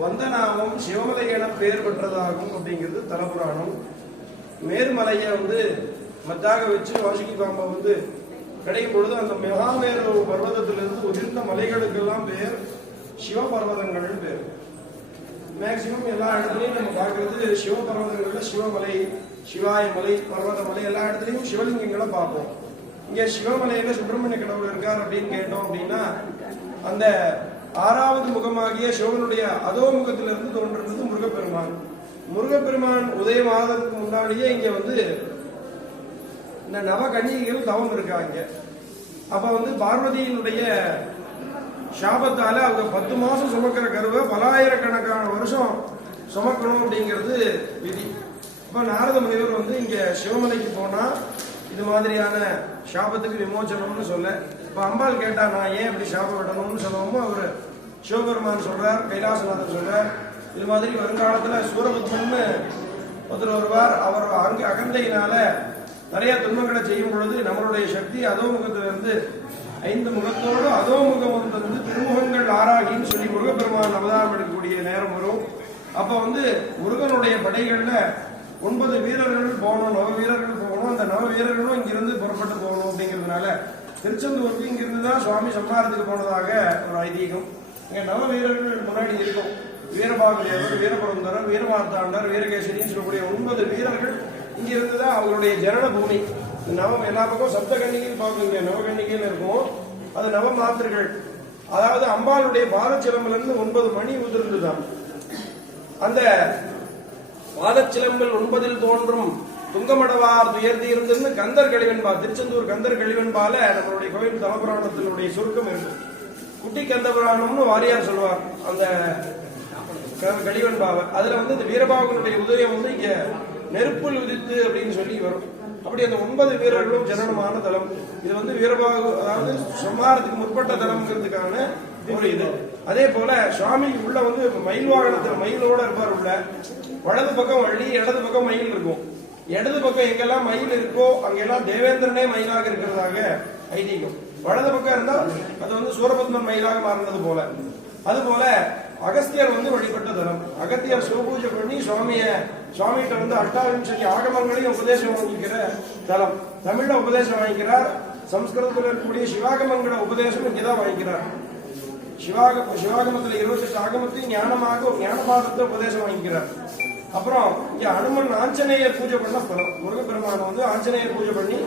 வந்தனாமம் சிவமலை என பெயர் பெற்றதாகும் அப்படிங்கிறது தலபுராணம். மேருமலையை மத்தாக வச்சு வாசுகி பாம்பை கிடைக்கும் பொழுது அந்த மகாமேரு பர்வதத்திலிருந்து உதிர்ந்த மலைகளுக்கெல்லாம் பேர் சிவபர்வதங்கள் பேர். மேக்சிமம் எல்லா இடத்துலையும் நம்ம பார்க்கறது சிவபர்வதங்கள்ல சிவமலை, சிவாய மலை, பர்வத மலை எல்லா இடத்துலையும் சிவலிங்கங்களை பார்ப்போம். இங்க சிவமலையில சுப்பிரமணிய கடவுள் இருக்கார் அப்படின்னு கேட்டோம் அப்படின்னா அந்த ஆறாவது முகமாகிய சிவனுடைய அதோ முகத்திலிருந்து தோன்றது முருகப்பெருமான். முருகப்பெருமான் உதயமாவதற்கு முன்னாடியே இங்க இந்த நவகன்னிகைகள் தவம் இருக்காங்க. அப்ப பார்வதியினுடைய சாபத்தால அவங்க 10 மாசம் சுமக்கிற கருவை பலாயிரக்கணக்கான வருஷம் சுமக்கணும் அப்படிங்கிறது விதி. இப்ப நாரத முனிவர் இங்க சிவமலைக்கு போனா இது மாதிரியான சாபத்துக்கு விமோச்சனம்னு சொல்ல, இப்ப அம்பாள் கேட்டா நான் ஏன் இப்படி சாபம் விடணும்னு சொல்லவும் அவரு சிவபெருமான் சொல்றார், கைலாசநாதர் சொல்றார், இது மாதிரி வருங்காலத்துல சூரபத்மன்னு ஒருத்தர் வருவார். அவர் அங்க அகந்தையினால நிறைய துன்பங்களை செய்யும் பொழுது நம்மளுடைய சக்தி அதோ முகத்திலிருந்து 5 முகத்தோடு அதோ முகம் திருமுகங்கள் ஆறாகின்னு சொல்லி முருகப்பெருமான் அவதாரம் எடுக்கக்கூடிய நேரம் வரும். அப்ப முருகனுடைய படைகள்ல 9 வீரர்கள் போகணும், 9 வீரர்கள் போகணும். அந்த 9 வீரர்களும் இங்கிருந்து புறப்பட்டு போகணும் அப்படிங்கிறதுனால திருச்செந்தூருக்கு இங்கிருந்து தான் சுவாமி சம்மாரத்துக்கு போனதாக ஒரு ஐதீகம். இங்க 9 வீரர்கள் முன்னாடி இருக்கும். வீரபாகுதேவர், வீரபுரந்தரர், வீரமார்த்தாண்டர், வீரகேசரின்னு சொல்லக்கூடிய 9 வீரர்கள் இங்கிருந்து தான் அவங்களுடைய ஜனன பூமி. நவம் எல்லா பக்கம் சப்தகன்னிகைன்னு பார்க்குங்க, நவகன்னிகைன்னு இருக்கும். அது நவமாத்திரைகள். அதாவது அம்பாளுடைய பாதச்சிலம்புல இருந்து 9 மணி உதிர்ந்துதான். அந்த பாதச்சிலம்பில் 9 தோன்றும் துங்கமடவார் துயர்த்தி இருந்ததுன்னு கந்தர் கழிவன்பா, திருச்செந்தூர் கந்தர் கழிவன்பால நம்மளுடைய கோயில் தலபுராணத்தினுடைய சுருக்கம் இருக்கு. குட்டி கந்த புராணம்னு வாரியார் சொல்லுவார் அந்த கழிவன்பாவை. அதுல இந்த வீரபாகுனுடைய உதயம் இங்க நெருப்புல் உதித்து அப்படின்னு சொல்லி வரும். அப்படி அந்த 9 வீரர்களும் ஜனனமான தலம் இது. வீரபாகு அதாவது சம்மாரத்துக்கு முற்பட்ட தலம்ங்கிறதுக்கான ஒரு இது. அதே போல சுவாமி உள்ள மயில் வாகனத்துல மயிலோட இருப்பார். உள்ள வலது பக்கம் வள்ளி, இடது பக்கம் மயில் இருக்கும். இடது பக்கம் எங்கெல்லாம் மயில் இருக்கோ அங்கெல்லாம் தேவேந்திரனே மயிலாக இருக்கிறதாக ஐதீகம். வலது பக்கம் இருந்தா அது சூரபத்மன் மயிலாக மாறினது போல. அதுபோல அகஸ்தியர் வழிபட்ட தலம். அகத்தியர் சிவபூஜை பண்ணி சுவாமிகிட்ட அஷ்டாவிம்சதி ஆகமங்களையும் உபதேசம் வாங்கிக்கிற தலம். தமிழ்ல உபதேசம் வாங்கிக்கிறார். சம்ஸ்கிருதத்தில் இருக்கக்கூடிய சிவாகமங்கள உபதேசம் இங்கதான் வாங்கிக்கிறார். சிவாகமத்தில் 28 ஆகமத்தையும் ஞானமாக ஞானபாதத்தை உபதேசம் வாங்கிக்கிறார். அப்புறம் இங்க அனுமன் ஆஞ்சநேயர் பூஜை பண்ண ஸ்தலம். முருகப்பெருமான ஆஞ்சநேயர் பூஜை பண்ணி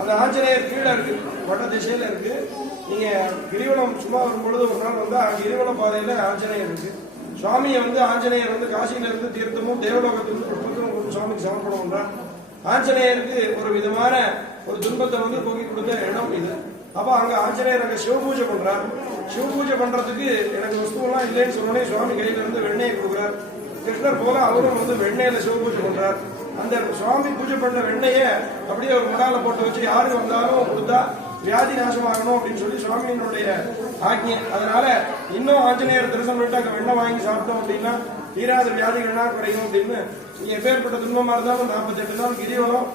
அந்த ஆஞ்சநேயர் கீழே இருக்கு, வட திசையில இருக்கு. நீங்க கிரிவலம் சும்மா வரும்பொழுது ஒரு நாள் கிரிவல பாதையில ஆஞ்சநேயர் இருக்கு. சுவாமியை ஆஞ்சநேயர் காசியில இருந்து தீர்த்தமும் தேவலோகத்திலிருந்து புஷ்பத்தும் சுவாமிக்கு சமர்ப்பணம் பண்றார். ஆஞ்சநேயருக்கு ஒரு விதமான ஒரு துன்பத்தை போக்கி கொடுத்த இடம் இது. அப்ப அங்க ஆஞ்சநேயர் அங்க சிவபூஜை பண்றார். சிவபூஜை பண்றதுக்கு எனக்கு வஸ்துவெல்லாம் இல்லைன்னு சொன்னோடனே சுவாமி கையில இருந்து வெண்ணெயை கொடுக்குறார். கிருஷ்ணர் போல அவரும் வெண்ணெயில சிவபூஜை பண்றார். அந்த சுவாமி பூஜை பண்ண வெண்ணைய அப்படியே ஒரு முடால போட்டு வச்சு யாரு வந்தாலும் கொடுத்தா வியாதி நாசமாகணும் அப்படின்னு சொல்லி சுவாமியினுடைய ஆக்ஞை. அதனால இன்னும் ஆஞ்சநேயர் தரிசனம் விட்டு அங்க வெண்ணெய் வாங்கி சாப்பிட்டோம் அப்படின்னா தீராத வியாதிகள்லாம் குறையும் அப்படின்னு. நீங்க எப்பேற்பட்ட துன்பமா இருந்தாலும் 48 நாள் கிரிவலம்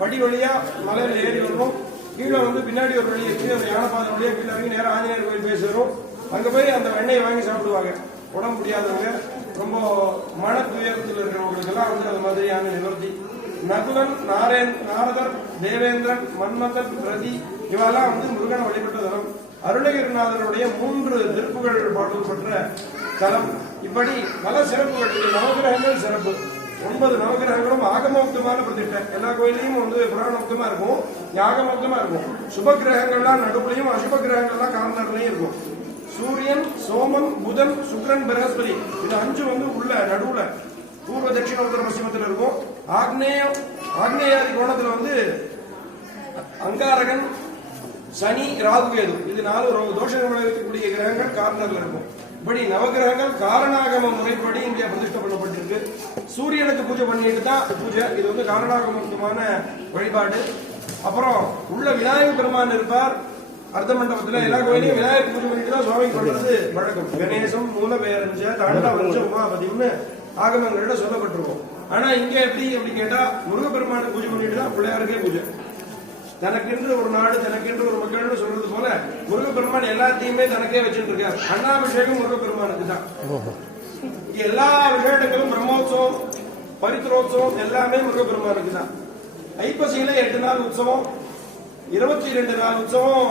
படி வழியா மலையில ஏறி வரணும். கீழே பின்னாடி ஒரு வழி இருக்கு, அந்த யானைப்பாதை வழியா கீழே இறங்கி நேரம் ஆஞ்சநேயர் கோயில் பேசுறோம். அங்க போய் அந்த வெண்ணெயை வாங்கி சாப்பிடுவாங்க. உடம்பு முடியாதவங்க, ரொம்ப மன துயரத்தில் இருக்கிறவங்களுக்கு எல்லாம் அது மாதிரியான நிவர்த்தி. நகுலன், நாரதர், தேவேந்திரன், மன்மதன், ரதி இவெல்லாம் முருகனை வழிபட்ட தலம். அருணகிரிநாதருடைய 3 திருப்புகள் பாடல் பெற்ற தலம். இப்படி பல சிறப்புகள். நவகிரகங்கள் சிறப்பு. 9 நவகிரகங்களும் ஆகமோக்தமான பிரதிஷ்டை. எல்லா கோயிலையும் புராணோக்தமா இருக்கும், யாகமோக்தமா இருக்கும். சுப கிரகங்கள்லாம் நடுப்புலையும், அசுப கிரகங்கள்லாம் கார்னர்லயும் இருக்கும். சூரியன், சோமன், புதன், சுக்கிரன், பிரகஸ்பதி இது 5 உள்ள நடுவுல பூர்வ தட்சிண உத்தர பশ্চিமத்தில் இருக்கும். ஆக்னேயாதி கோணத்துல அங்காரகன், சனி, ராகுகேது இது 4 தோஷங்கள் விளைவிக்கக்கூடிய கிரகங்கள் கார்னர்ல இருக்கும். இப்படி நவகிரகங்கள் காரணாகம முறைப்படி இங்கே பிரதிஷ்டை பண்ணப்பட்டிருக்கு. சூரியனுக்கு பூஜை பண்ணிட்டு தான் பூஜை. இது காரணாகமமான வழிபாடு. அப்புறம் உள்ள விநாயகர் பெருமான் இருப்பார். அர்த்த மண்டபத்துல எல்லா கோயிலையும் விநாயகர் பூஜை பண்ணிட்டு தான் சுவாமிக்கு பண்றது வழக்கம். கணேசம், மூல பேரஞ்ச, தாண்டா வஞ்ச, உமாபதினு ஆகமங்கள்ட்ட சொல்லப்பட்டிருக்கும். ஆனா இங்க எப்படி அப்படி கேட்டா முருகப்பெருமானுக்கு பூஜை பண்ணிட்டு தான் பிள்ளையாருக்கே பூஜை. தனக்கென்று ஒரு நாடு தனக்கென்று ஒரு மக்கள்னு சொல்றது போல முருகப்பெருமான் எல்லாத்தையுமே தனக்கே வச்சுட்டு இருக்காரு. அண்ணாபிஷேகம் முருகப்பெருமானுக்கு தான். எல்லா விசேஷங்களும் பிரம்மோற்சவம் பவித்ரோத்சவம் எல்லாமே முருகப்பெருமானுக்கு தான். ஐப்பசியில 8 நாள் உற்சவம், 22 நாள் உற்சவம்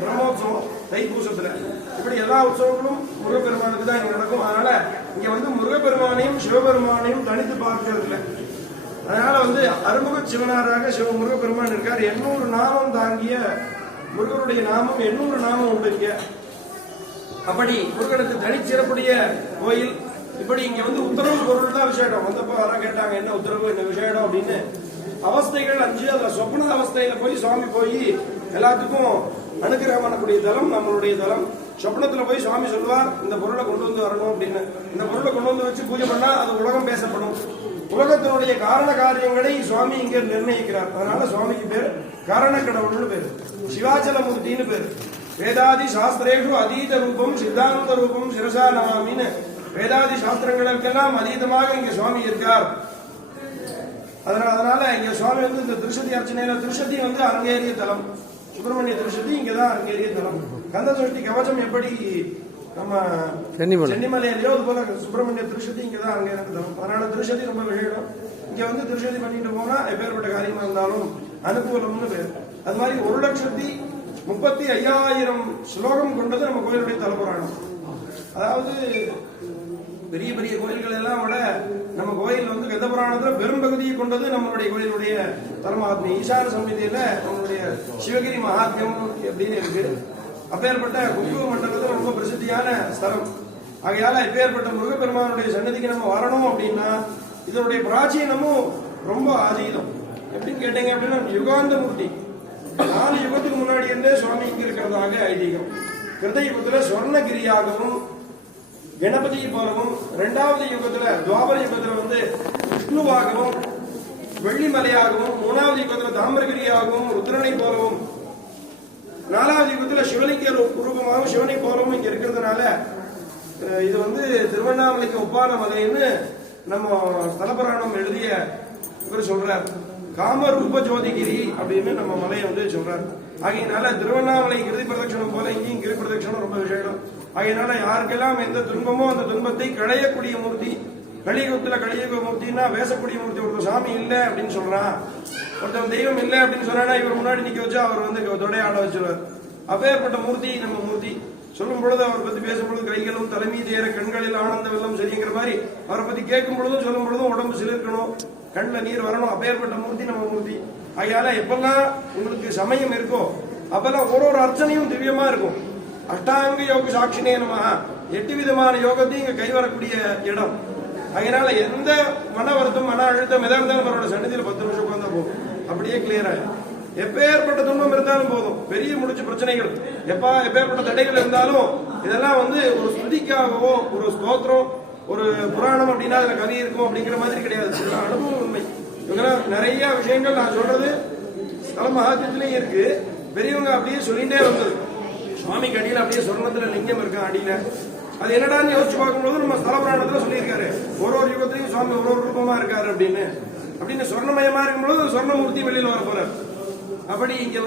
பிரம்மோற்சவம் தைப்பூசத்துல. இப்படி எல்லா உற்சவங்களும் முருகப்பெருமானுக்கு தான் இங்க நடக்கும். அதனால இங்க முருகப்பெருமானையும் சிவபெருமானையும் தனித்து பார்க்கிறது இல்லை. அதனால அறுமுக சிவனாராக முருகப்பெருமான் இருக்கார். 800 நாமம் தாங்கிய முருகனுடைய நாமம் 800 நாமம் உண்டு இங்க. அப்படி முருகனுக்கு தனிச்சிறப்புடைய கோயில். இப்படி இங்க உத்தரவு பொருள் தான் விசேடம். வந்தப்ப வர கேட்டாங்க என்ன உத்தரவு என்ன விசேடம் அப்படின்னு. அவஸ்தைகள் 5, அதுல சொப்ன அவஸ்தையில போய் சுவாமி போய் எல்லாத்துக்கும் அனுகிரகம் பண்ணக்கூடிய தலம் நம்மளுடைய தலம். சொப்னத்துல போய் சுவாமி சொல்லுவார் இந்த பொருளை கொண்டு வந்து வரணும் அப்படின்னு. இந்த பொருளை கொண்டு வந்து வச்சு பூஜை பண்ணா அது உலகம் பேசப்படும். உலகத்தினுடைய காரண காரியங்களை சுவாமி இங்க நிர்ணயிக்கிறார். அதனால சுவாமிக்கு பேர் காரண கடவுள்னு பேரு, சிவாச்சலமூர்த்தின்னு பேரு. வேதாதி சாஸ்திரேஷு அதீத ரூபம் சித்தாந்த ரூபம் சிரசா நமாமின்னு வேதாதி சாஸ்திரங்களுக்கெல்லாம் அதீதமாக இங்க சுவாமி இருக்கார். அதனால இங்க சுவாமி இந்த திருஷதி அர்ச்சனையில திருஷதி அரங்கேறிய தலம். சுப்பிரமணிய திருஷதி இங்கதான் அரங்கேறிய தலம். கந்த சஷ்டி கவசம் எப்படி நம்ம சென்னிமலையிலயோ அது போல சுப்பிரமணிய திருஷதி இங்கதான் அரங்கேறிய தலம். அதனால திருஷதி ரொம்ப விசேஷம். இங்க திருஷதி பண்ணிட்டு போனா எப்பேற்பட்ட காரியமா இருந்தாலும் அனுகூலம்னு பேர். அது மாதிரி 1,35,000 ஸ்லோகம் கொண்டது நம்ம கோயிலுடைய தலபுராணம். அதாவது பெரிய பெரிய கோயில்கள் எல்லாம் விட நம்ம கோயில் கந்த புராணத்துல பெரும்பகுதியை கொண்டது நம்மளுடைய கோயிலுடைய தர்மாத்மி. ஈசான சமிதியில நம்மளுடைய சிவகிரி மகாத்மியம் அப்படின்னு இருக்கு. அப்பேற்பட்ட குங்கும மண்டலத்துல ரொம்ப பிரசித்தியான ஸ்தலம். ஆகையால இப்பேற்பட்ட முருகப்பெருமானுடைய சன்னதிக்கு நம்ம வரணும் அப்படின்னா இதனுடைய பிராச்சீனமும் ரொம்ப அதீதம். எப்படின்னு கேட்டீங்க அப்படின்னா யுகாந்த மூர்த்தி 4 யுகத்துக்கு முன்னாடி இருந்தே சுவாமி இங்க இருக்கிறதாக ஐதீகம். கிருத யுகத்துல சொர்ணகிரியாகவும் கணபதி போலவும், 2வது யுகத்துல துவாபர யுகத்துல விஷ்ணுவாகவும் வெள்ளிமலையாகவும், 3வது யுகத்துல தாமிரகிரியாகவும் ருத்ரனை போலவும், 4வது யுகத்துல சிவலிங்க ரூபமாகவும் சிவனை போலவும் இங்க இருக்கிறதுனால இது திருவண்ணாமலைக்கு ஒப்பான மலைன்னு நம்ம ஸ்தலபுராணம் எழுதிய இவர் சொல்றார். காமரூப ஜோதிகிரி அப்படின்னு நம்ம மலையை சொல்றார். ஆகையினால திருவண்ணாமலை கிருதி பிரதட்சணம் போல இங்கேயும் கிருதி பிரதட்சணம் ரொம்ப விசேஷம். ஆகையினால யாருக்கெல்லாம் எந்த துன்பமோ அந்த துன்பத்தை களையக்கூடிய மூர்த்தி. கலியுகத்துல கலியுக மூர்த்தின்னா பேசக்கூடிய மூர்த்தி. ஒருத்தர் சாமி இல்லை அப்படின்னு சொல்றான், ஒருத்தன் தெய்வம் இல்லை அப்படின்னு சொன்னா இவர் முன்னாடி நிக்க வச்சு அவர் தொடைய ஆட வச்சிருவார். அப்பேற்பட்ட மூர்த்தி நம்ம மூர்த்தி. சொல்லும் பொழுது அவரை பத்தி பேசும் பொழுது கைகளும் தலைமை தேர கண்களில் ஆனந்த வெள்ளம் சரிங்கிற மாதிரி அவரை பத்தி கேட்கும் பொழுதும் சொல்லும் பொழுதும் உடம்பு சிலிர்க்கணும், கண்ணில் நீர் வரணும். அப்பேற்பட்ட மூர்த்தி நம்ம மூர்த்தி. ஆகையால எப்பெல்லாம் உங்களுக்கு சமயம் இருக்கோ அப்பெல்லாம் ஒரு அர்ச்சனையும் திவ்யமா இருக்கும். அஷ்டாங்க யோக சாட்சினே நம 8 விதமான யோகத்தையும் இங்க கைவரக்கூடிய இடம். அதனால எந்த மன வருத்தம் மன அழுத்தம் எதா இருந்தாலும் அவரோட சன்னதியில் 10 நிமிஷம் உட்கார்ந்தா போதும், அப்படியே கிளியர் ஆகும். எப்பேற்பட்ட துன்பம் இருந்தாலும் போதும், பெரிய முடிச்ச பிரச்சனைகள் எப்பேற்பட்ட தடைகள் இருந்தாலும் இதெல்லாம் ஒரு ஸ்துதிக்காகவோ ஒரு ஸ்தோத்திரம் ஒரு புராணம் அப்படின்னா அதுல கவி இருக்கும் அப்படிங்கிற மாதிரி கிடையாது. அனுபவம் உண்மை. இவங்கெல்லாம் நிறைய விஷயங்கள் நான் சொல்றது ஸ்தல மகாத்மியத்திலேயே இருக்கு. பெரியவங்க அப்படியே சொல்லிட்டே வந்தது. சுவாமிக்கு அடியில் அப்படியே சொர்ணத்துல லிங்கம் இருக்கான் அடியில. அது என்னடான்னு யோசிச்சு பார்க்கும்போது நம்ம ஸ்தல புராணத்துல சொல்லியிருக்காரு ஒரு யுகத்திலையும் சுவாமி ஒரு ரூபமா இருக்காரு அப்படின்னு சொர்ணமயமா இருக்கும்போது சொர்ணமூர்த்தி வெளியில வர போறாரு. அப்படி இங்க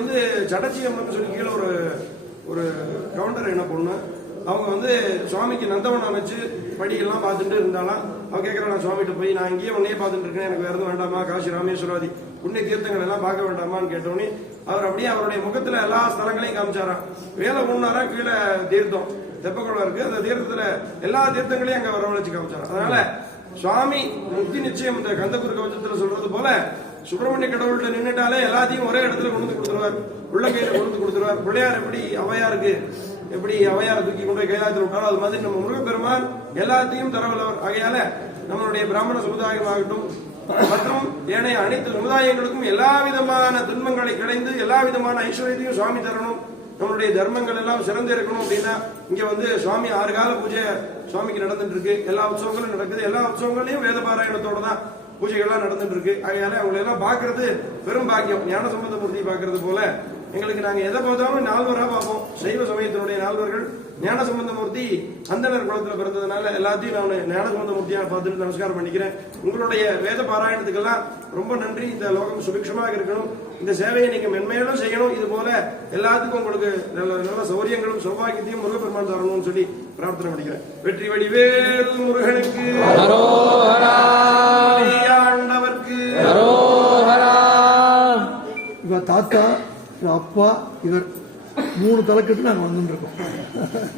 சடச்சி அம்மன் சொல்லி கீழே ஒரு கவுண்டர் என்ன பொண்ணு அவங்க சுவாமிக்கு நந்தவனம் அமைச்சு படியெல்லாம் பார்த்துட்டு இருந்தாலும் அவ கேட்கறா, நான் சுவாமிகிட்ட போய் நான் இங்கேயே உன்னையே பார்த்துட்டு இருக்கேன், எனக்கு வேற எதுவும் வேண்டாமா, காசி ராமேஸ்வராதி புண்ணிய தீர்த்தங்கள் எல்லாம் பார்க்க வேண்டாமான்னு கேட்டோன்னே அவர் அப்படியே அவருடைய முகத்துல எல்லா ஸ்தலங்களையும் காமிச்சாராம். வேலை ஒண்ணாரா கீழே தீர்த்தம் தெப்பக்குளம் இருக்கு, அந்த தீர்த்தத்துல எல்லா தீர்த்தங்களையும் அங்க வரவழைச்சு காமிச்சாராம். அதனால சுவாமி முக்தி நிச்சயம் இந்த கந்தகுரு கவச்சத்துல சொல்றது போல சுப்பிரமணிய கடவுள்கிட்ட நின்றுட்டாலே எல்லாத்தையும் ஒரே இடத்துல கொண்டு கொடுத்துருவார், உள்ள கையில கொண்டு கொடுத்துருவார். பிள்ளையார் எப்படி அவையாருக்கு எப்படி அவையார தூக்கி கொண்டு போய் கைலாயத்தில் விட்டாரோ அது மாதிரி நம்ம முருகப்பெருமான் எல்லாத்தையும் தரவல்லவர். ஆகையால நம்மளுடைய பிராமண சமுதாயமாகட்டும் மற்றும் ஏனைய அனைத்து சமுதாயங்களுக்கும் எல்லா விதமான துன்பங்களை கிடைந்து எல்லா விதமான ஐஸ்வர்யத்தையும் சுவாமி தரணும், நம்மளுடைய தர்மங்கள் எல்லாம் சிறந்து இருக்கணும் அப்படின்னா இங்க சுவாமி 6 கால பூஜை சுவாமிக்கு நடந்துட்டு இருக்கு. எல்லா உற்சவங்களும் நடக்குது. எல்லா உற்சவங்களையும் வேத பாராயணத்தோட தான் பூஜைகள்லாம் நடந்துட்டு இருக்கு. ஆகையால அவங்களை எல்லாம் பாக்குறது பெரும் பாக்கியம். ஞான சம்பந்த மூர்த்தி பாக்குறது போல எங்களுக்கு நாங்க எதை பார்த்தாலும் 4வரா பார்ப்போம். சைவ சமயத்தினுடைய 4வர்கள் ஞான சம்பந்த மூர்த்தி அந்தனர் குலத்துல பிறந்ததுனால எல்லாத்தையும் நான் ஞான சம்பந்த மூர்த்தியா பார்த்துட்டு நமஸ்காரம் பண்ணிக்கிறேன். உங்களுடைய வேத பாராயணத்துக்கெல்லாம் ரொம்ப நன்றி. இந்த லோகம் சுபிக்ஷமாக இருக்கணும். இந்த சேவையை நீங்க மென்மேலும் செய்யணும். இது போல எல்லாத்துக்கும் உங்களுக்கு நல்ல நல்ல சௌரியங்களும் சௌபாகியத்தையும் முருகப்பெருமான் தரணும்னு சொல்லி பிரார்த்தனை பண்ணிக்கிறேன். வெற்றி வடிவேல் முருகனுக்கு ஆண்டவர்க்கு. இவ தாத்தா, இவ அப்பா, இவர் 3 தலைக்கட்டு நாங்க வந்துட்டு இருக்கோம்.